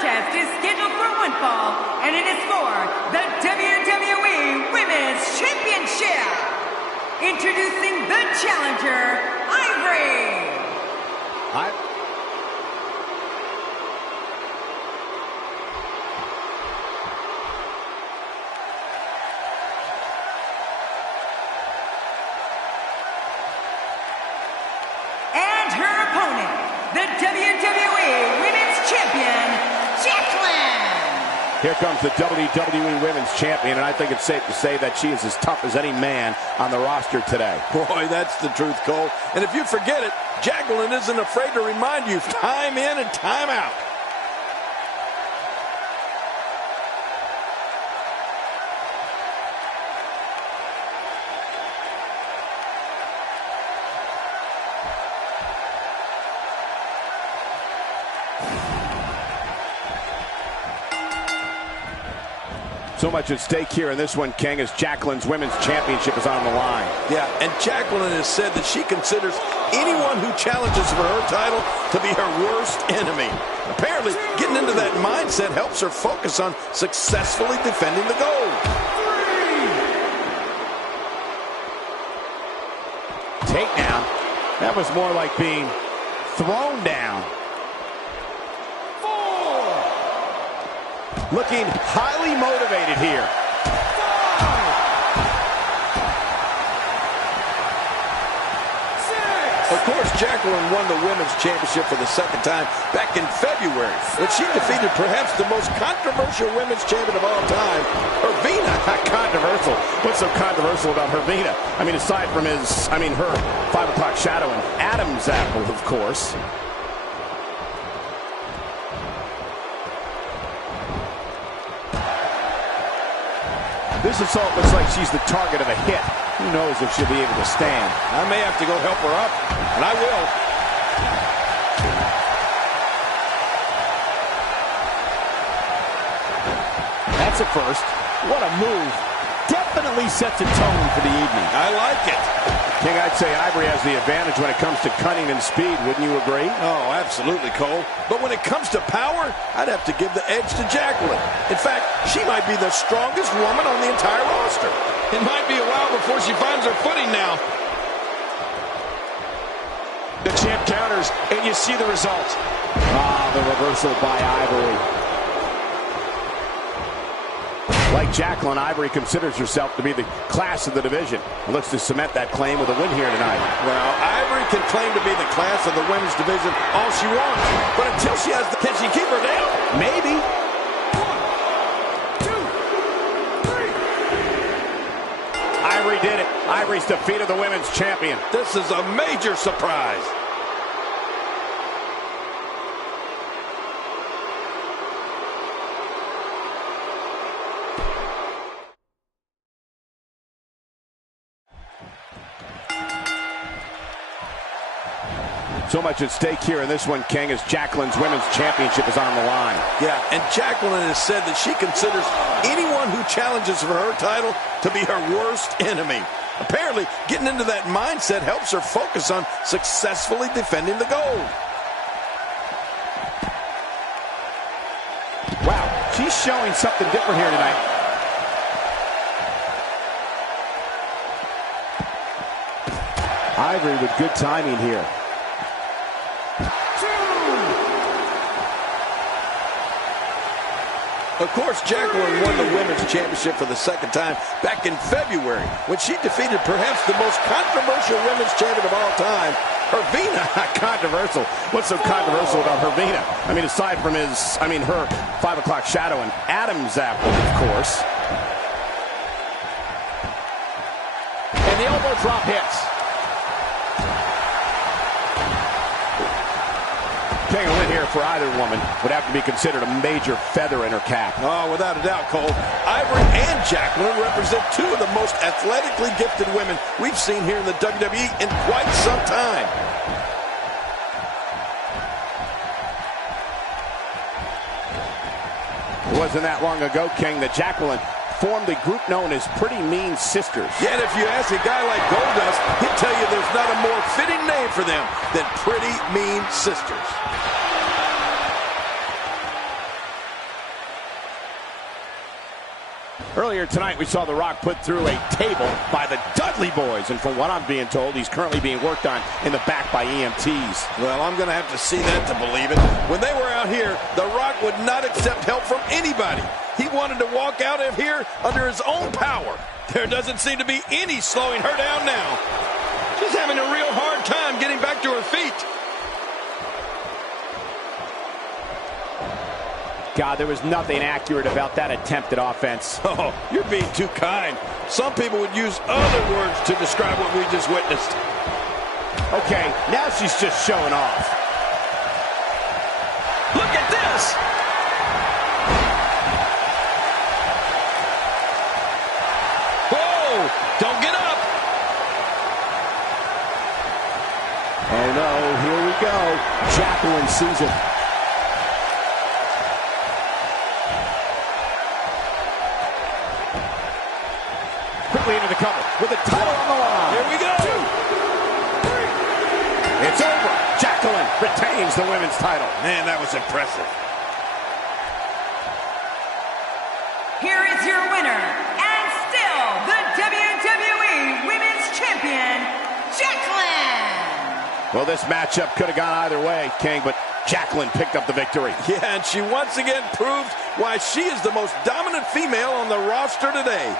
contest is scheduled for one fall, and it is for the WWE Women's Championship. Introducing the challenger, Ivory. And her opponent, the WWE Women's Champion, Jacqueline. Here comes the WWE Women's Champion, and I think it's safe to say that she is as tough as any man on the roster today. Boy, that's the truth, Cole. And if you forget it, Jacqueline isn't afraid to remind you time in and time out. So much at stake here in this one, King, as Jacqueline's Women's Championship is on the line. Yeah, and Jacqueline has said that she considers anyone who challenges for her title to be her worst enemy. Apparently, getting into that mindset helps her focus on successfully defending the gold. Takedown. That was more like being thrown down. Looking highly motivated here. Of course, Jacqueline won the Women's Championship for the second time back in February, when she defeated perhaps the most controversial Women's Champion of all time, Hervina. Controversial? What's so controversial about Hervina? I mean, aside from her 5 o'clock shadow and Adam's apple, of course. This assault looks like she's the target of a hit. Who knows if she'll be able to stand? I may have to go help her up, and I will. That's a first. What a move. Definitely sets a tone for the evening. I like it. King, I'd say Ivory has the advantage when it comes to cunning and speed. Wouldn't you agree? Oh, absolutely, Cole. But when it comes to power, I'd have to give the edge to Jacqueline. In fact, she might be the strongest woman on the entire roster. It might be a while before she finds her footing now. The champ counters, and you see the result. Ah, the reversal by Ivory. Like Jacqueline, Ivory considers herself to be the class of the division and looks to cement that claim with a win here tonight. Well, Ivory can claim to be the class of the women's division all she wants, but until she has can she keep her down? Maybe. 1, 2, 3. Ivory did it. Ivory's defeated the women's champion. This is a major surprise. So much at stake here in this one, King, as Jacqueline's Women's Championship is on the line. Yeah, and Jacqueline has said that she considers anyone who challenges for her title to be her worst enemy. Apparently, getting into that mindset helps her focus on successfully defending the gold. Wow, she's showing something different here tonight. Ivory with good timing here. Of course, Jacqueline won the Women's Championship for the second time back in February, when she defeated perhaps the most controversial Women's Champion of all time, Hervina. Controversial? What's so controversial about Hervina? I mean, aside from her 5 o'clock shadow and Adam's apple, of course. And the elbow drop hits. King, a win here for either woman would have to be considered a major feather in her cap. Oh, without a doubt, Cole. Ivory and Jacqueline represent two of the most athletically gifted women we've seen here in the WWE in quite some time. It wasn't that long ago, King, that Jacqueline formed a group known as Pretty Mean Sisters. Yeah, and if you ask a guy like Goldust, he'd tell you there's not a more fitting name for them than Pretty Mean Sisters. Earlier tonight, we saw The Rock put through a table by the Dudley Boys, and from what I'm being told, he's currently being worked on in the back by EMTs. Well, I'm going to have to see that to believe it. When they were out here, The Rock would not accept help from anybody. He wanted to walk out of here under his own power. There doesn't seem to be any slowing her down now. She's having a real hard time getting back to her feet. God, there was nothing accurate about that attempt at offense. Oh, you're being too kind. Some people would use other words to describe what we just witnessed. Okay, now she's just showing off. Look at this! Whoa! Don't get up! Oh no, here we go. Jacqueline sees it. Quickly into the cover with the title on the line. Here we go. 2, 3. It's over. Jacqueline retains the women's title. Man, that was impressive. Here is your winner, and still the WWE Women's Champion, Jacqueline. Well, this matchup could have gone either way, King, but Jacqueline picked up the victory. Yeah, and she once again proved why she is the most dominant female on the roster today.